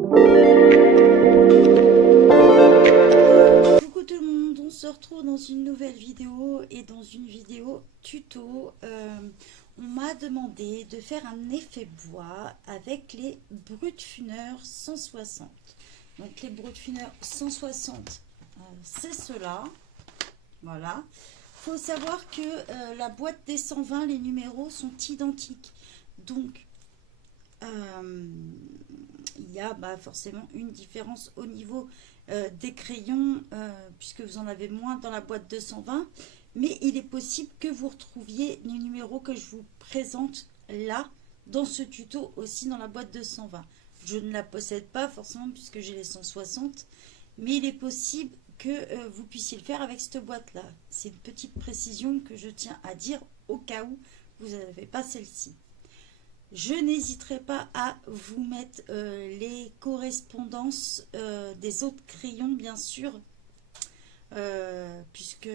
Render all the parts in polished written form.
Coucou tout le monde, on se retrouve dans une nouvelle vidéo et dans une vidéo tuto. On m'a demandé de faire un effet bois avec les Brutfunner 160. Donc les Brutfunner 160, c'est cela. Voilà. Il faut savoir que la boîte des 120, les numéros sont identiques. Donc il y a forcément une différence au niveau des crayons, puisque vous en avez moins dans la boîte 220, mais il est possible que vous retrouviez les numéros que je vous présente là, dans ce tuto aussi dans la boîte 220. Je ne la possède pas forcément puisque j'ai les 160, mais il est possible que vous puissiez le faire avec cette boîte là. C'est une petite précision que je tiens à dire au cas où vous n'avez pas celle-ci. Je n'hésiterai pas à vous mettre les correspondances des autres crayons, bien sûr, puisque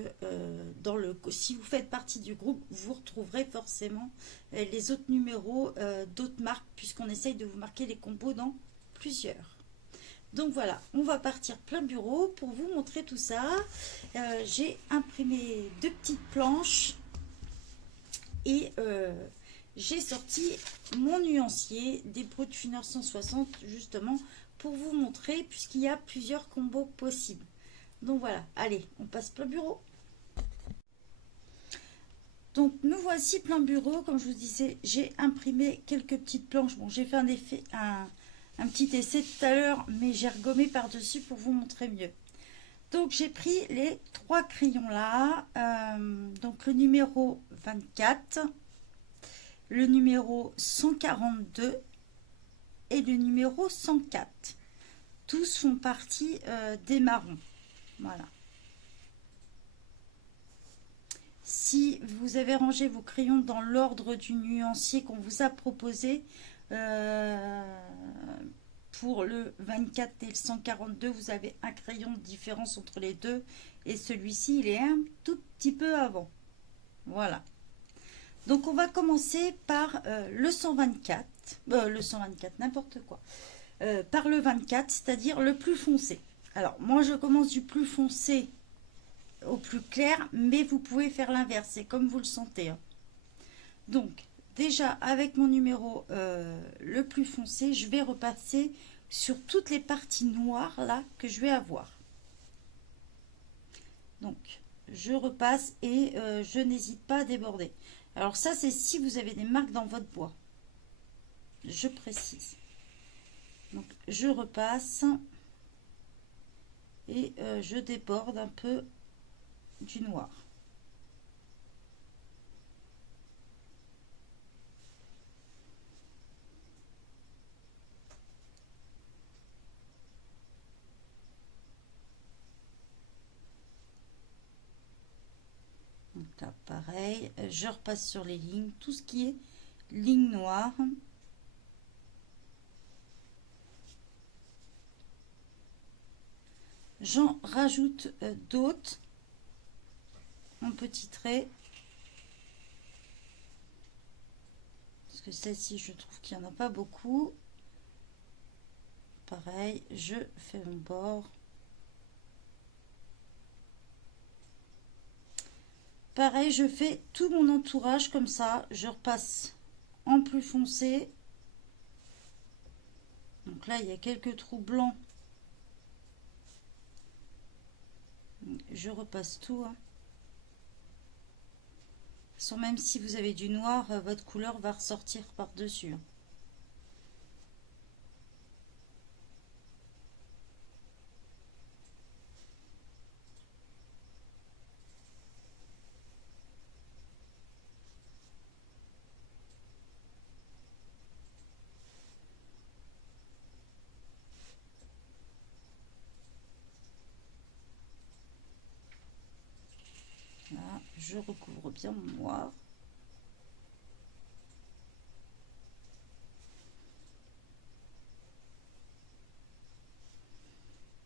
si vous faites partie du groupe, vous retrouverez forcément les autres numéros d'autres marques, puisqu'on essaye de vous marquer les combos dans plusieurs. Donc voilà, on va partir plein bureau pour vous montrer tout ça. J'ai imprimé 2 petites planches et j'ai sorti mon nuancier des Brutfunner 160 justement pour vous montrer, puisqu'il y a plusieurs combos possibles. Donc voilà, allez, on passe plein bureau. Donc nous voici plein bureau. Comme je vous disais, j'ai imprimé quelques petites planches. Bon, j'ai fait un petit essai tout à l'heure, mais j'ai regommé par-dessus pour vous montrer mieux. Donc j'ai pris les 3 crayons là, donc le numéro 24, le numéro 142 et le numéro 104. Tous font partie des marrons. Voilà. Si vous avez rangé vos crayons dans l'ordre du nuancier qu'on vous a proposé, pour le 24 et le 142, vous avez un crayon de différence entre les deux. Et celui-ci, il est un tout petit peu avant. Voilà. Donc on va commencer par le 124, n'importe quoi, par le 24, c'est-à-dire le plus foncé. Alors moi je commence du plus foncé au plus clair, mais vous pouvez faire l'inverse, c'est comme vous le sentez. Hein. Donc déjà avec mon numéro le plus foncé, je vais repasser sur toutes les parties noires là que je vais avoir. Donc je repasse et je n'hésite pas à déborder. Alors ça, c'est si vous avez des marques dans votre bois. Je précise. Donc je repasse et je déborde un peu du noir. Donc là, pareil, je repasse sur les lignes, tout ce qui est ligne noire. J'en rajoute d'autres en petits traits. Parce que celle-ci, je trouve qu'il n'y en a pas beaucoup. Pareil, je fais mon bord. Pareil, je fais tout mon entourage comme ça. Je repasse en plus foncé. Donc là, il y a quelques trous blancs. Je repasse tout. Hein. Même si vous avez du noir, votre couleur va ressortir par-dessus. Hein. Là, je recouvre bien mon noir.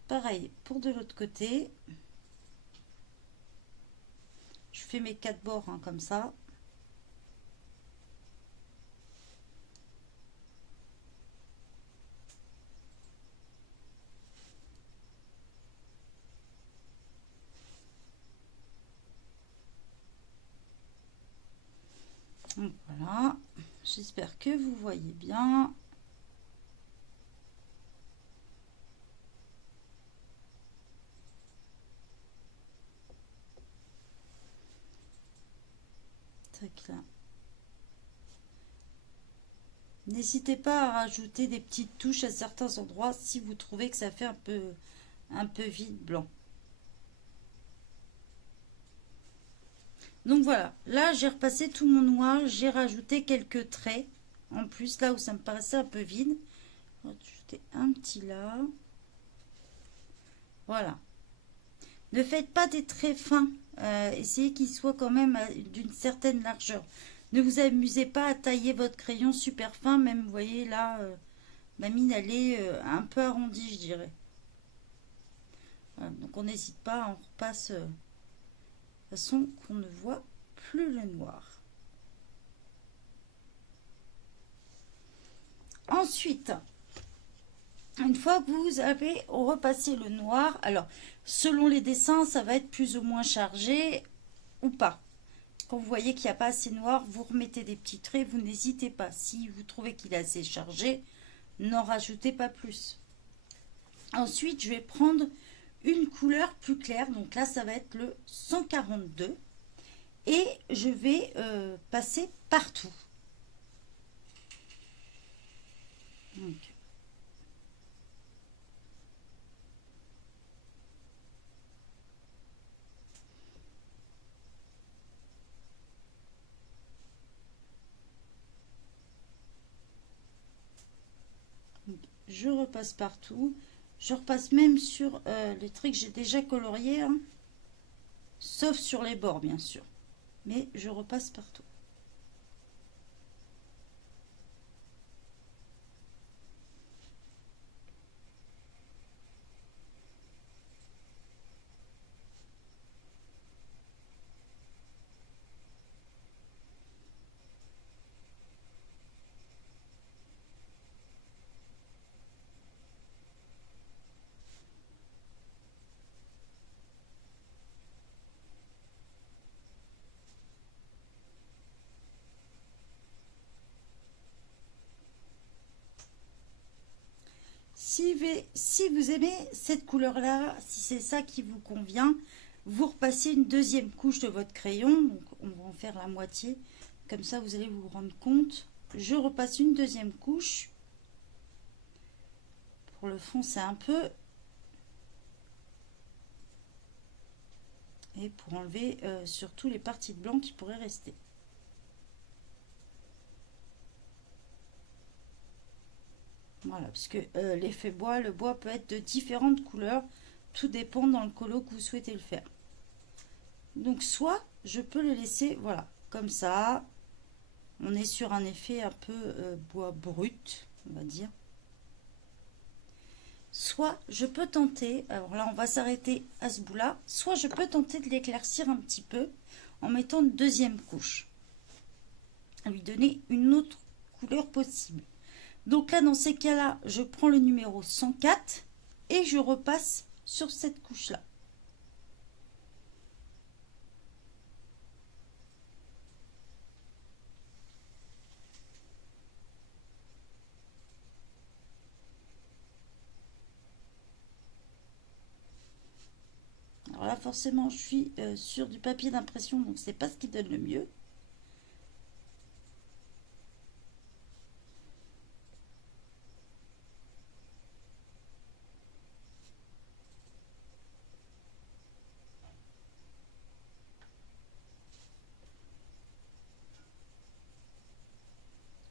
Pareil pour de l'autre côté. Je fais mes 4 bords hein, comme ça. J'espère que vous voyez bien. Tac là. N'hésitez pas à rajouter des petites touches à certains endroits si vous trouvez que ça fait un peu vide blanc. Donc voilà, là j'ai repassé tout mon noir, j'ai rajouté quelques traits en plus là où ça me paraissait un peu vide. Je vais rajouter un petit là. Voilà. Ne faites pas des traits fins, essayez qu'ils soient quand même d'une certaine largeur. Ne vous amusez pas à tailler votre crayon super fin, même vous voyez là, ma mine elle est un peu arrondie je dirais. Voilà, donc on n'hésite pas, on repasse de façon qu'on ne voit plus le noir. Ensuite, une fois que vous avez repassé le noir, alors selon les dessins, ça va être plus ou moins chargé ou pas. Quand vous voyez qu'il n'y a pas assez noir, vous remettez des petits traits, vous n'hésitez pas. Si vous trouvez qu'il est assez chargé, n'en rajoutez pas plus. Ensuite, je vais prendre une couleur plus claire, donc là ça va être le 142 et je vais passer partout. Donc, je repasse partout. Je repasse même sur les traits que j'ai déjà coloriés, hein, sauf sur les bords bien sûr. Mais je repasse partout. Si vous aimez cette couleur-là, si c'est ça qui vous convient, vous repassez une deuxième couche de votre crayon. Donc on va en faire la moitié. Comme ça, vous allez vous rendre compte. Je repasse une deuxième couche. Pour le foncer un peu. Et pour enlever surtout les parties de blanc qui pourraient rester. Voilà, parce que l'effet bois, le bois peut être de différentes couleurs. Tout dépend dans le colo que vous souhaitez le faire. Donc soit je peux le laisser, voilà, comme ça. On est sur un effet un peu bois brut, on va dire. Soit je peux tenter, alors là on va s'arrêter à ce bout-là, soit je peux tenter de l'éclaircir un petit peu en mettant une deuxième couche. À lui donner une autre couleur possible. Donc là, dans ces cas-là, je prends le numéro 104 et je repasse sur cette couche-là. Alors là, forcément, je suis sur du papier d'impression, donc c'est pas ce qui donne le mieux.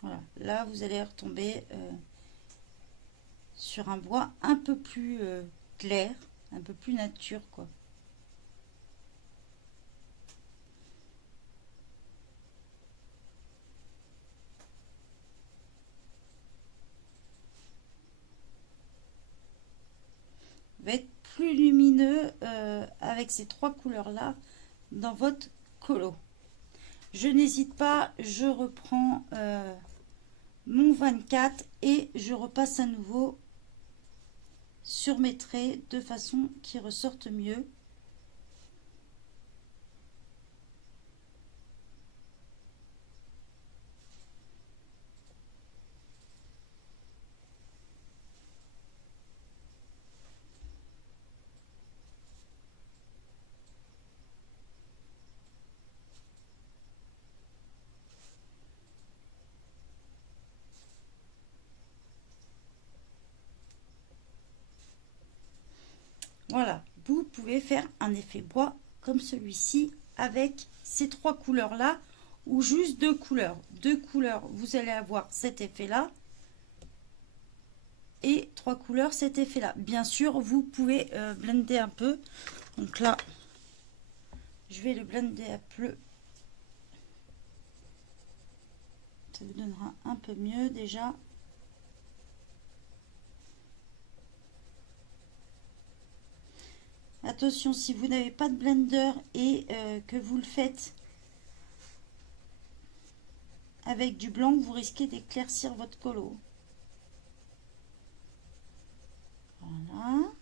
Voilà, là vous allez retomber sur un bois un peu plus clair, un peu plus nature quoi. Va être plus lumineux avec ces trois couleurs là dans votre colo. Je n'hésite pas, je reprends mon 24 et je repasse à nouveau sur mes traits de façon qu'ils ressortent mieux. Voilà, vous pouvez faire un effet bois comme celui-ci avec ces trois couleurs-là ou juste deux couleurs. Deux couleurs, vous allez avoir cet effet-là et trois couleurs, cet effet-là. Bien sûr, vous pouvez blender un peu. Donc là, je vais le blender un peu. Ça vous donnera un peu mieux déjà. Attention, si vous n'avez pas de blender et que vous le faites avec du blanc, vous risquez d'éclaircir votre colo. Voilà.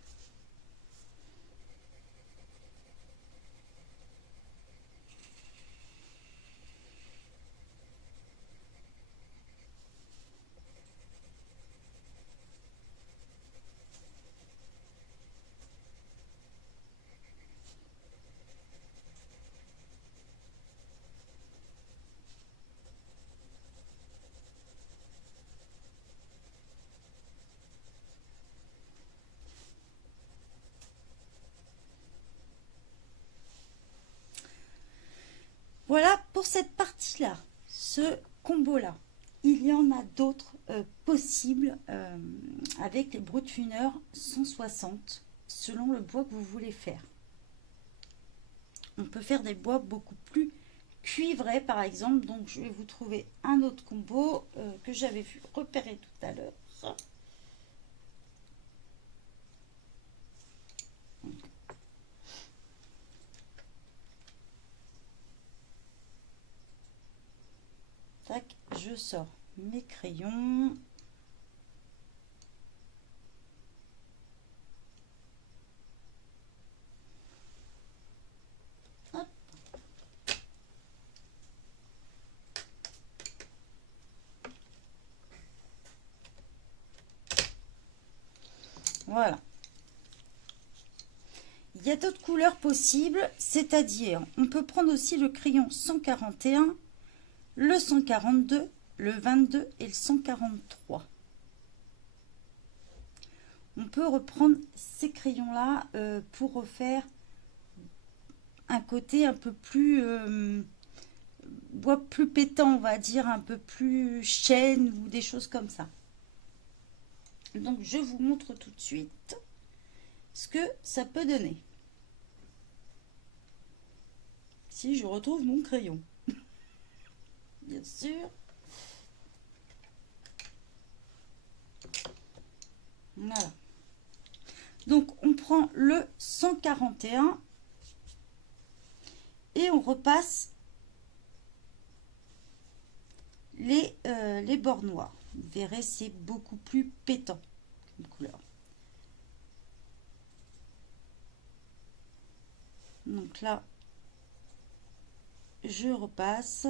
Voilà pour cette partie-là, ce combo-là. Il y en a d'autres possibles avec les Broodfunner 160 selon le bois que vous voulez faire. On peut faire des bois beaucoup plus cuivrés par exemple. Donc je vais vous trouver un autre combo que j'avais vu repérer tout à l'heure. Tac, je sors mes crayons. Hop. Voilà. Il y a d'autres couleurs possibles, c'est-à-dire on peut prendre aussi le crayon 141, le 142, le 22 et le 143. On peut reprendre ces crayons-là pour refaire un côté un peu plus bois plus pétant, on va dire, un peu plus chêne ou des choses comme ça. Donc je vous montre tout de suite ce que ça peut donner. Si je retrouve mon crayon. Bien sûr. Voilà. Donc on prend le 141 et on repasse les bords noirs. Vous verrez, c'est beaucoup plus pétant comme couleur. Donc là, je repasse.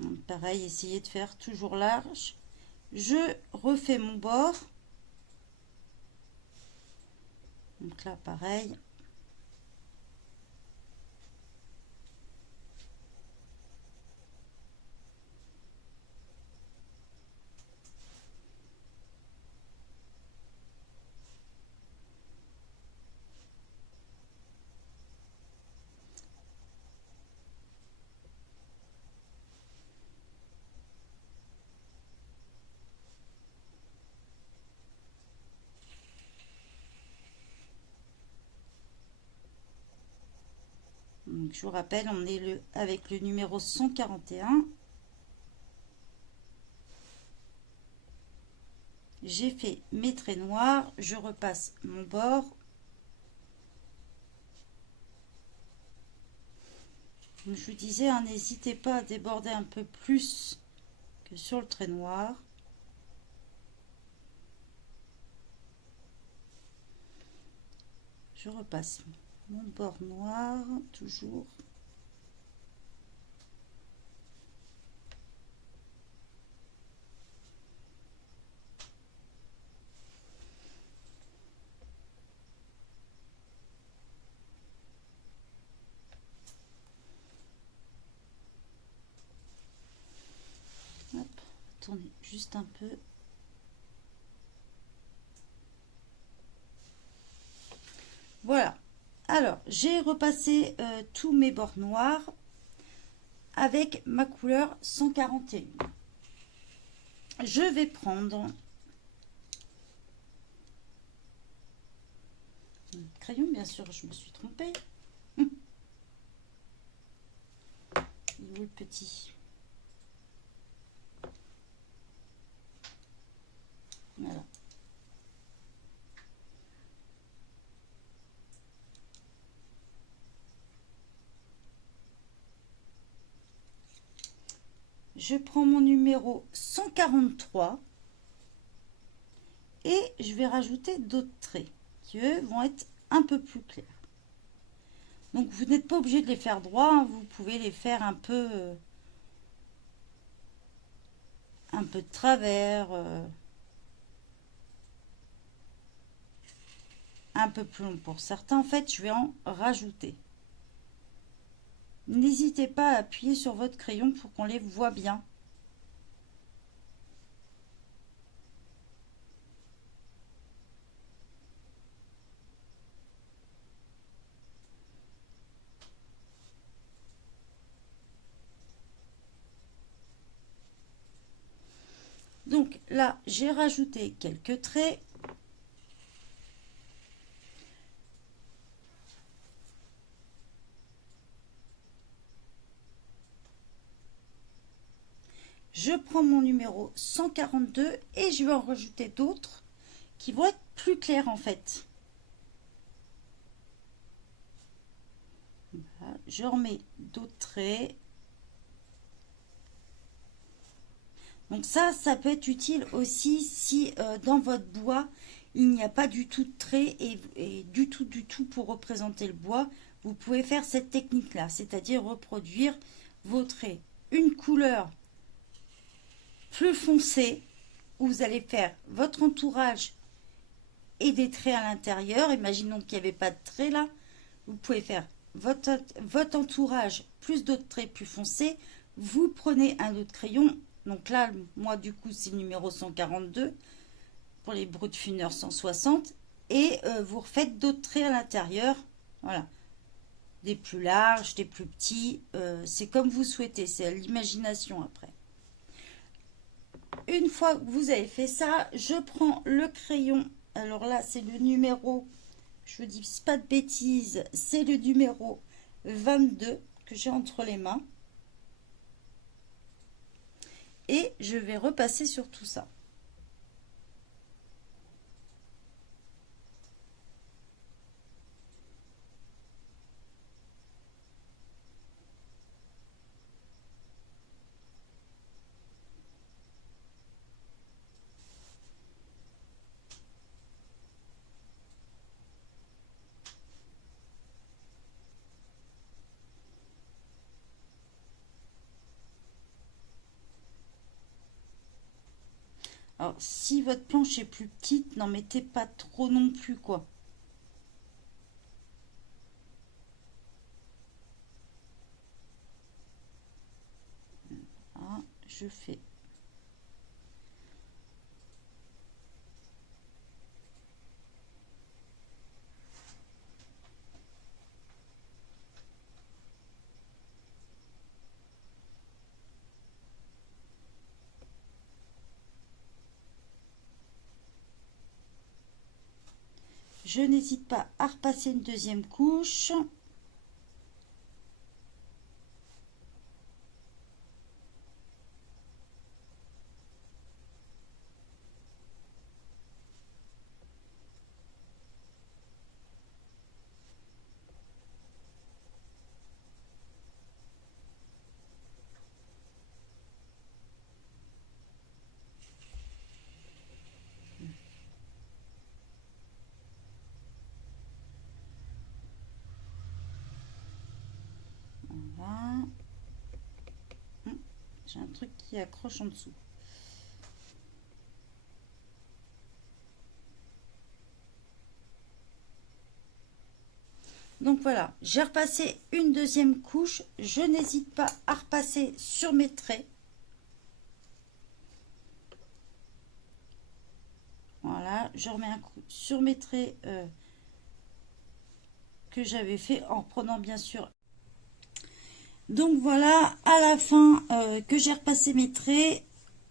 Donc, pareil, essayez de faire toujours large. Je refais mon bord. Donc là, pareil. Donc, je vous rappelle, on est avec le numéro 141. J'ai fait mes traits noirs, je repasse mon bord. Comme je vous disais, hein, n'hésitez pas à déborder un peu plus que sur le trait noir. Je repasse mon bord noir, toujours. tourner juste un peu. Voilà. Alors, j'ai repassé tous mes bords noirs avec ma couleur 141. Je vais prendre un crayon, bien sûr, je me suis trompée. Il est où le petit? Voilà. Je prends mon numéro 143 et je vais rajouter d'autres traits qui, eux, vont être un peu plus clairs. Donc, vous n'êtes pas obligé de les faire droits, hein, vous pouvez les faire un peu de travers, un peu plus long pour certains. En fait, je vais en rajouter. N'hésitez pas à appuyer sur votre crayon pour qu'on les voit bien. Donc là, j'ai rajouté quelques traits. Je prends mon numéro 142 et je vais en rajouter d'autres qui vont être plus clairs en fait. Voilà, je remets d'autres traits. Donc ça peut être utile aussi si dans votre bois, il n'y a pas du tout de trait et du tout pour représenter le bois. Vous pouvez faire cette technique-là, c'est-à-dire reproduire vos traits. Une couleur plus foncée, où vous allez faire votre entourage et des traits à l'intérieur. Imaginons qu'il n'y avait pas de traits là. Vous pouvez faire votre entourage plus d'autres traits plus foncés. Vous prenez un autre crayon. Donc là, moi du coup, c'est le numéro 142 pour les brutes funeurs 160. Et vous refaites d'autres traits à l'intérieur. Voilà. Des plus larges, des plus petits. C'est comme vous souhaitez. C'est à l'imagination après. Une fois que vous avez fait ça, je prends le crayon. Alors là, c'est le numéro, je ne vous dis pas de bêtises, c'est le numéro 22 que j'ai entre les mains. Et je vais repasser sur tout ça. Alors, si votre planche est plus petite, n'en mettez pas trop non plus, quoi. Voilà, je fais. Je n'hésite pas à repasser une deuxième couche. Voilà. J'ai un truc qui accroche en dessous. Donc voilà, j'ai repassé une deuxième couche. Je n'hésite pas à repasser sur mes traits. voilà, je remets un coup sur mes traits que j'avais fait en prenant bien sûr. Donc voilà, à la fin que j'ai repassé mes traits,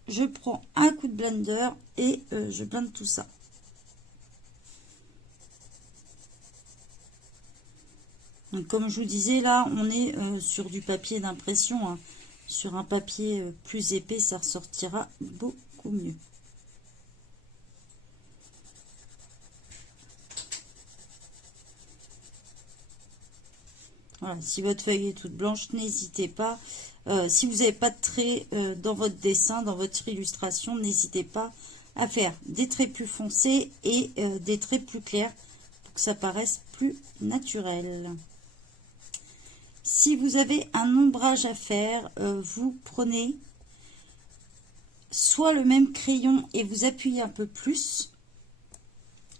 je prends un coup de blender et je blende tout ça. Donc comme je vous disais, là on est sur du papier d'impression, hein. Sur un papier plus épais, ça ressortira beaucoup mieux. Voilà, si votre feuille est toute blanche, n'hésitez pas. Si vous n'avez pas de traits dans votre dessin, dans votre illustration, n'hésitez pas à faire des traits plus foncés et des traits plus clairs pour que ça paraisse plus naturel. Si vous avez un ombrage à faire, vous prenez soit le même crayon et vous appuyez un peu plus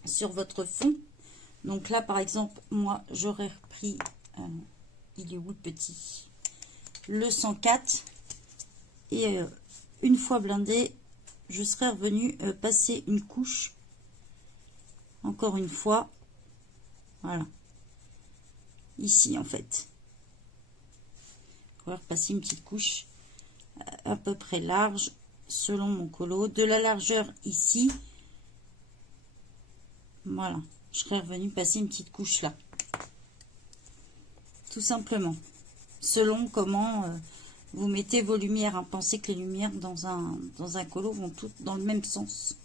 sur votre fond. Donc là, par exemple, moi, j'aurais repris, il est où le petit? Le 104. Et une fois blindé, je serais revenu passer une couche. Encore une fois. Voilà. Ici, en fait. On va repasser une petite couche à peu près large selon mon colo. De la largeur ici. Voilà. Je serais revenu passer une petite couche là. Tout simplement. Selon comment vous mettez vos lumières. Hein. Pensez que les lumières dans un colo vont toutes dans le même sens.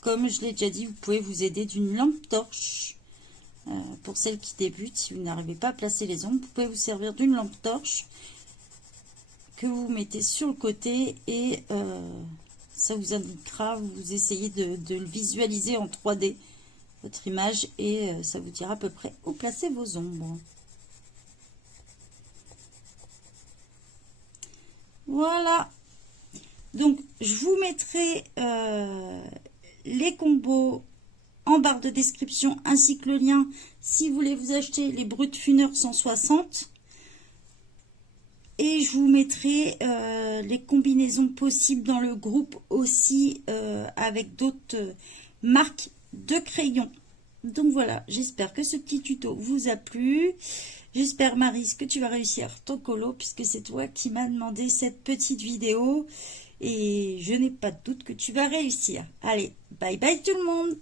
Comme je l'ai déjà dit, vous pouvez vous aider d'une lampe torche. Pour celles qui débutent, si vous n'arrivez pas à placer les ombres, vous pouvez vous servir d'une lampe torche que vous mettez sur le côté et ça vous indiquera, vous essayez de le visualiser en 3D, votre image, et ça vous dira à peu près où placer vos ombres. Voilà. Donc, je vous mettrai les combos en barre de description, ainsi que le lien si vous voulez vous acheter les Brutfunner 160. Et je vous mettrai les combinaisons possibles dans le groupe aussi avec d'autres marques de crayons. Donc voilà, j'espère que ce petit tuto vous a plu. J'espère, Maryse, que tu vas réussir ton colo puisque c'est toi qui m'as demandé cette petite vidéo. Et je n'ai pas de doute que tu vas réussir. Allez, bye bye tout le monde!